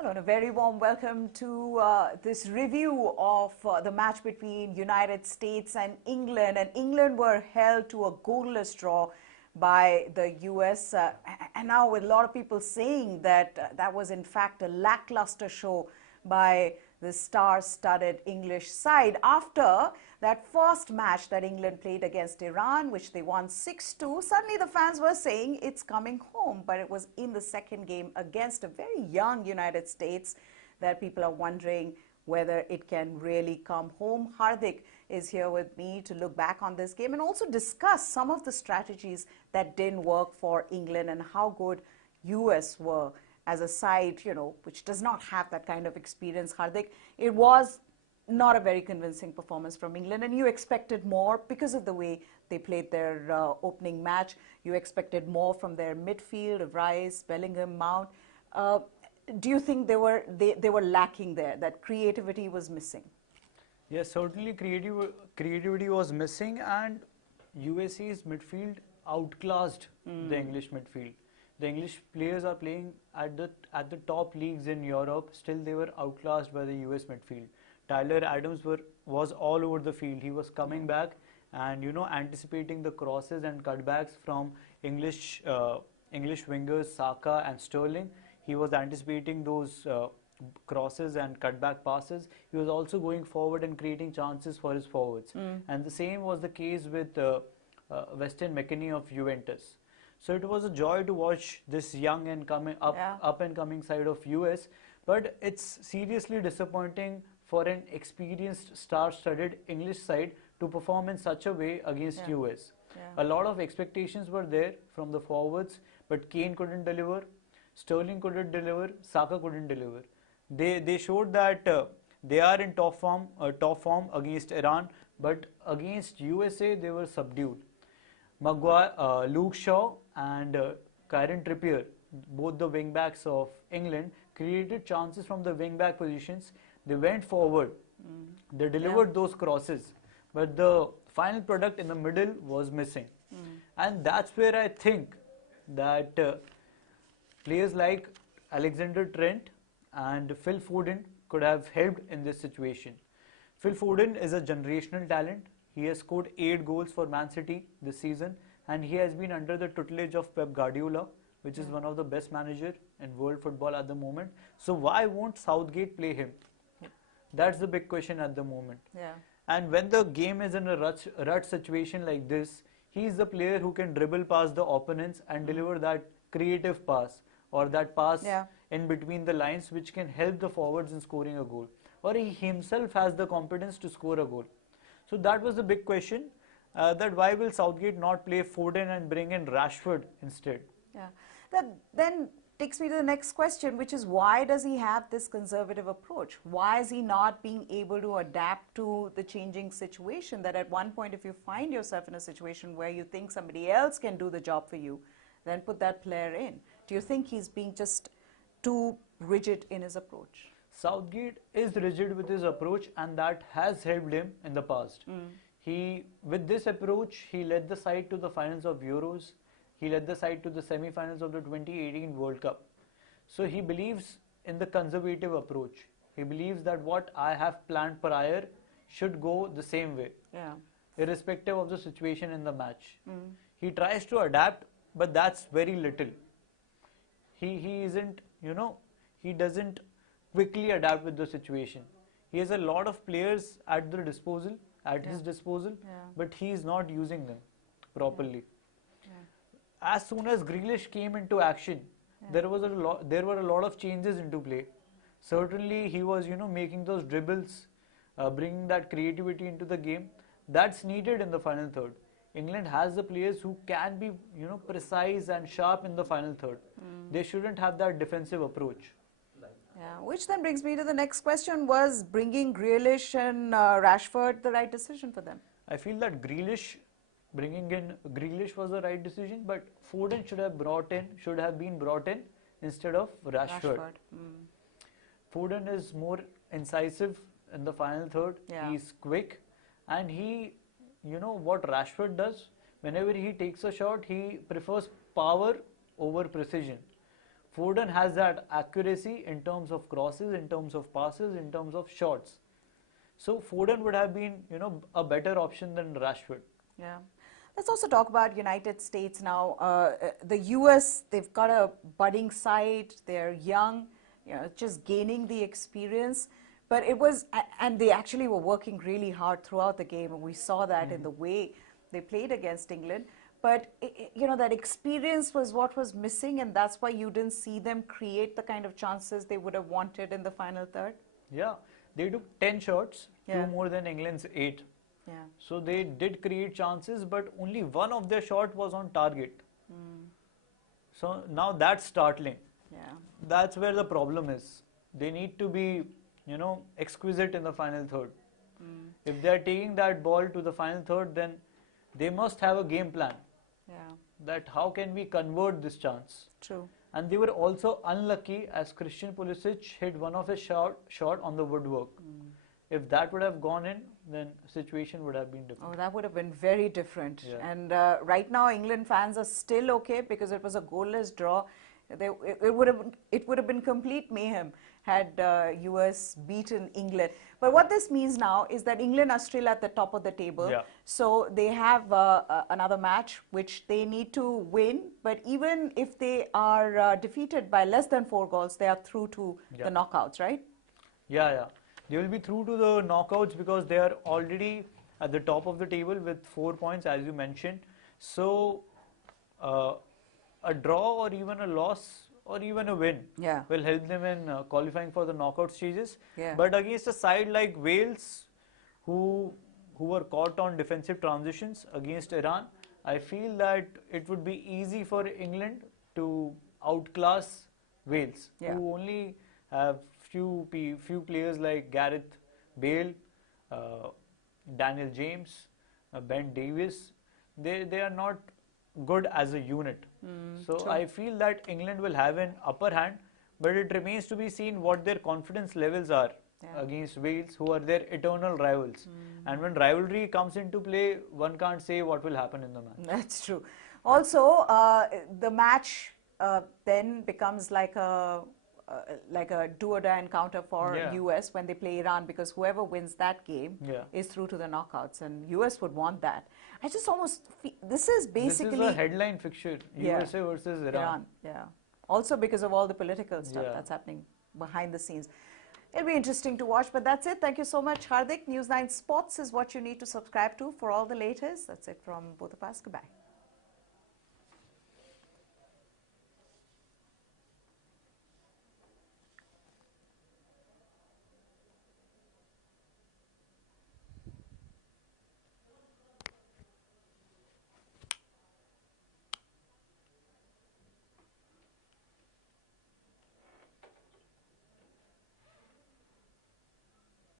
Hello and a very warm welcome to this review of the match between United States and England. And England were held to a goalless draw by the US. And now with a lot of people saying that that was in fact a lackluster show by the star-studded English side after that first match that England played against Iran, which they won 6-2. Suddenly the fans were saying it's coming home, but it was in the second game against a very young United States that people are wondering whether it can really come home. Hardik is here with me to look back on this game and also discuss some of the strategies that didn't work for England and how good US were as a side, which does not have that kind of experience. Hardik, it was not a very convincing performance from England, and you expected more because of the way they played their opening match. You expected more from their midfield of Rice, Bellingham, Mount. Do you think they were lacking there, that creativity was missing? Yes, certainly creativity was missing, and USA's midfield outclassed the English midfield. The English players are playing at the top leagues in Europe. Still, they were outclassed by the US midfield. Tyler Adams was all over the field. He was coming back and anticipating the crosses and cutbacks from English wingers Saka and Sterling. He was anticipating those crosses and cutback passes. He was also going forward and creating chances for his forwards. And the same was the case with Weston McKennie of Juventus. So it was a joy to watch this young and up and coming side of US, but it's seriously disappointing for an experienced star-studded English side to perform in such a way against US. A lot of expectations were there from the forwards, but Kane couldn't deliver, Sterling couldn't deliver, Saka couldn't deliver. They showed that they are in top form against Iran, but against USA they were subdued. Maguire, Luke Shaw and Kieran Trippier, both the wing-backs of England, created chances from the wing-back positions. They went forward. They delivered those crosses. But the final product in the middle was missing. And that's where I think that players like Alexander Trent and Phil Foden could have helped in this situation. Phil Foden is a generational talent. He has scored 8 goals for Man City this season, and he has been under the tutelage of Pep Guardiola, which is one of the best managers in world football at the moment. So why won't Southgate play him? That's the big question at the moment. And when the game is in a rut situation like this, he is the player who can dribble past the opponents and deliver that creative pass or that pass in between the lines, which can help the forwards in scoring a goal. Or he himself has the competence to score a goal. So that was the big question, that why will Southgate not play Foden and bring in Rashford instead? That then takes me to the next question, which is why does he have this conservative approach? Why is he not being able to adapt to the changing situation, that at one point if you find yourself in a situation where you think somebody else can do the job for you, then put that player in? Do you think he's being just too rigid in his approach? Southgate is rigid with his approach, and that has helped him in the past. With this approach, he led the side to the finals of Euros. He led the side to the semi-finals of the 2018 World Cup. So he believes in the conservative approach. He believes that what I have planned prior should go the same way, irrespective of the situation in the match. He tries to adapt, but that's very little. He isn't, he doesn't quickly adapt with the situation. He has a lot of players at his disposal, but he is not using them properly. As soon as Grealish came into action, there were a lot of changes into play. Certainly, he was making those dribbles, bringing that creativity into the game. That's needed in the final third. England has the players who can be precise and sharp in the final third. They shouldn't have that defensive approach. Which then brings me to the next question. Was bringing Grealish and Rashford the right decision for them? I feel that bringing in Grealish was the right decision, but Foden should have been brought in instead of Rashford. Foden is more incisive in the final third. He's quick, and what Rashford does, whenever he takes a shot, he prefers power over precision. Foden has that accuracy in terms of crosses, in terms of passes, in terms of shots. So Foden would have been, a better option than Rashford. Yeah. Let's also talk about United States now. The US, they've got a budding side. They're young, just gaining the experience. But it was, and they actually were working really hard throughout the game. And we saw that in the way they played against England. But, that experience was what was missing. And that's why you didn't see them create the kind of chances they would have wanted in the final third. Yeah, they took 10 shots, Yeah. 2 more than England's 8. Yeah. So they did create chances, but only one of their shot was on target. So now that's startling. Yeah. That's where the problem is. They need to be, exquisite in the final third. If they are taking that ball to the final third, then they must have a game plan. Yeah. That how can we convert this chance? True. And they were also unlucky as Christian Pulisic hit one of his shot on the woodwork. If that would have gone in, then situation would have been different. Oh, that would have been very different. Yeah. And right now, England fans are still okay because it was a goalless draw. It would have been complete mayhem had US beaten England. But what this means now is that England are still at the top of the table. Yeah. So they have another match which they need to win. But even if they are defeated by less than 4 goals, they are through to Yeah. the knockouts, right? Yeah. They will be through to the knockouts because they are already at the top of the table with 4 points, as you mentioned. So, a draw or even a loss or even a win Yeah. will help them in qualifying for the knockout stages. Yeah. But against a side like Wales, who were caught on defensive transitions against Iran, I feel that it would be easy for England to outclass Wales, Yeah. who only have few players like Gareth Bale, Daniel James, Ben Davies. They are not good as a unit. So true. I feel that England will have an upper hand, but it remains to be seen what their confidence levels are Yeah. against Wales, who are their eternal rivals. And when rivalry comes into play, one can't say what will happen in the match. That's true. Also, the match then becomes like a do or die encounter for Yeah. US when they play Iran, because whoever wins that game Yeah. is through to the knockouts, and US would want that. I just almost feel, this is basically This is a headline fixture, Yeah. USA versus Iran. Yeah. Also because of all the political stuff Yeah. that's happening behind the scenes. It'll be interesting to watch, but that's it. Thank you so much, Hardik. News 9 Sports is what you need to subscribe to for all the latest. That's it from both of us. Goodbye.